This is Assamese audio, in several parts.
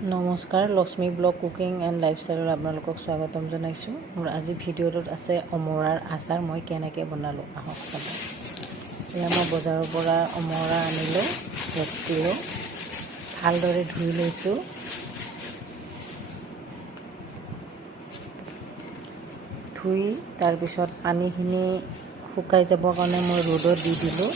নমস্কাৰ, লক্ষ্মী ব্লগ কুকিং এণ্ড লাইফষ্টাইলত আপোনালোকক স্বাগতম জনাইছোঁ। মোৰ আজি ভিডিঅ'টোত আছে অমৰাৰ আচাৰ মই কেনেকৈ বনালোঁ, আহক চাব। এয়া মই বজাৰৰ পৰা অমৰা আনিলোঁ 1 কিলো, ভালদৰে ধুই লৈছোঁ। ধুই তাৰপিছত পানীখিনি শুকাই যাবৰ কাৰণে মই ৰ'দত দি দিলোঁ।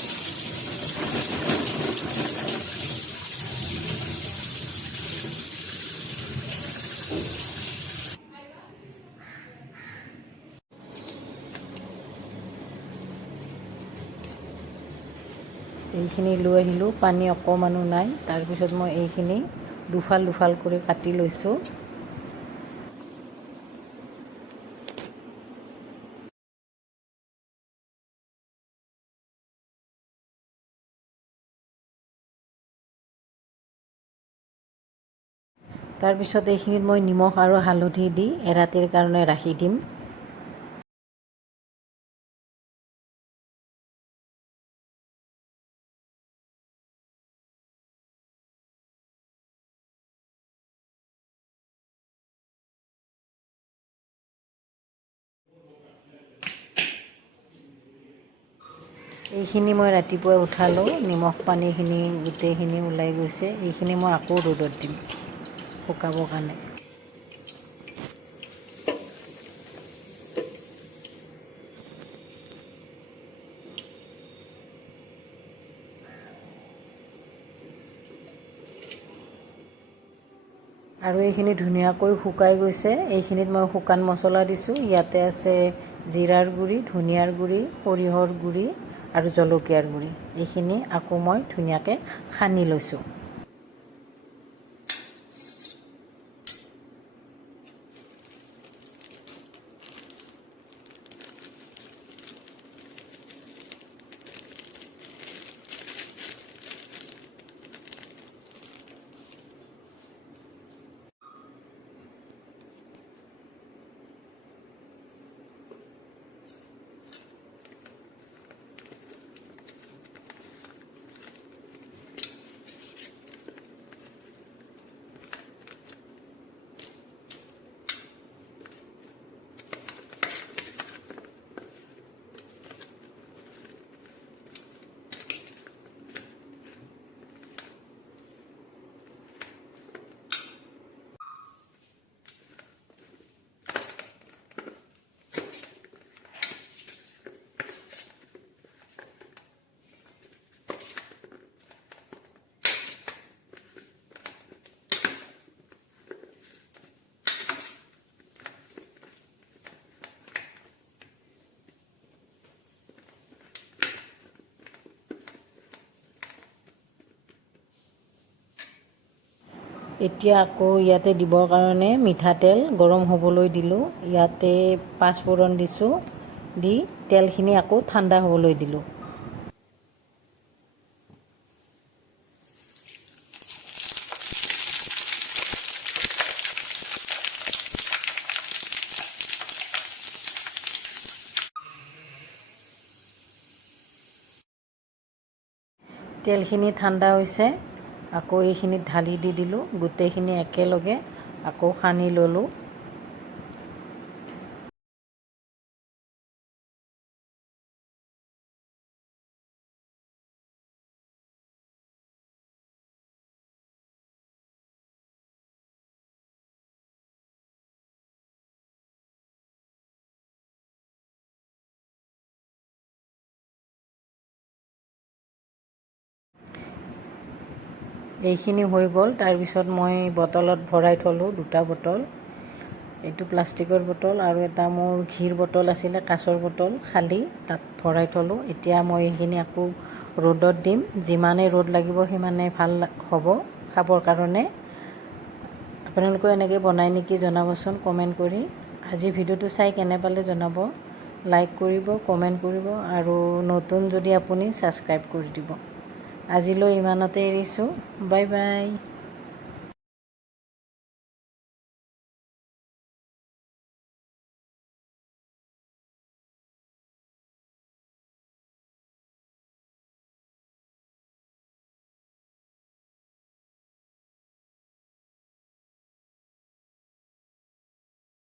এইখিনি লৈ আহিলোঁ, পানী অকণমানো নাই। তাৰপিছত মই এইখিনি দুফাল দুফাল কৰি কাটি লৈছোঁ। তাৰপিছত এইখিনিত মই নিমখ আৰু হালধি দি এৰাতিৰ কাৰণে ৰাখি দিম। এইখিনি মই ৰাতিপুৱাই উঠালোঁ, নিমখ পানীখিনি গোটেইখিনি ওলাই গৈছে। এইখিনি মই আকৌ ৰ'দত দিম শুকাবৰ কাৰণে। আৰু এইখিনি ধুনীয়াকৈ শুকাই গৈছে। এইখিনিত মই শুকান মছলা দিছোঁ। ইয়াতে আছে জিৰাৰ গুড়ি, ধনিয়াৰ গুড়ি, সৰিয়হৰ গুড়ি আৰু জলকীয়াৰ গুড়ি। এইখিনি আকৌ মই ধুনীয়াকৈ সানি লৈছোঁ। এতিয়া আকৌ ইয়াতে দিবৰ কাৰণে মিঠাতেল গৰম হ'বলৈ দিলোঁ। ইয়াতে পাঁচফোৰণ দিছোঁ, দি তেলখিনি আকৌ ঠাণ্ডা হ'বলৈ দিলোঁ। তেলখিনি ঠাণ্ডা হৈছে, আকৌ এইখিনিত ঢালি দি দিলোঁ। গোটেইখিনি একেলগে আকৌ সানি ল'লোঁ। এইখিনি হৈ গ'ল। তাৰপিছত মই বটলত ভৰাই থলোঁ, 2টা বটল। এইটো প্লাষ্টিকৰ বটল আৰু এটা মোৰ ঘিৰ বটল আছিলে, কাঁচৰ বটল খালী, তাত ভৰাই থলোঁ। এতিয়া মই এইখিনি আকৌ ৰ'দত দিম। যিমানেই ৰ'দ লাগিব সিমানেই ভাল হ'ব খাবৰ কাৰণে। আপোনালোকেও এনেকৈ বনাই নেকি জনাবচোন কমেণ্ট কৰি। আজি ভিডিঅ'টো চাই কেনে পালে জনাব। লাইক কৰিব, কমেণ্ট কৰিব আৰু নতুন যদি আপুনি ছাবস্ক্ৰাইব কৰি দিব। আজিলৈ ইমানতে এৰিছোঁ। Bye bye.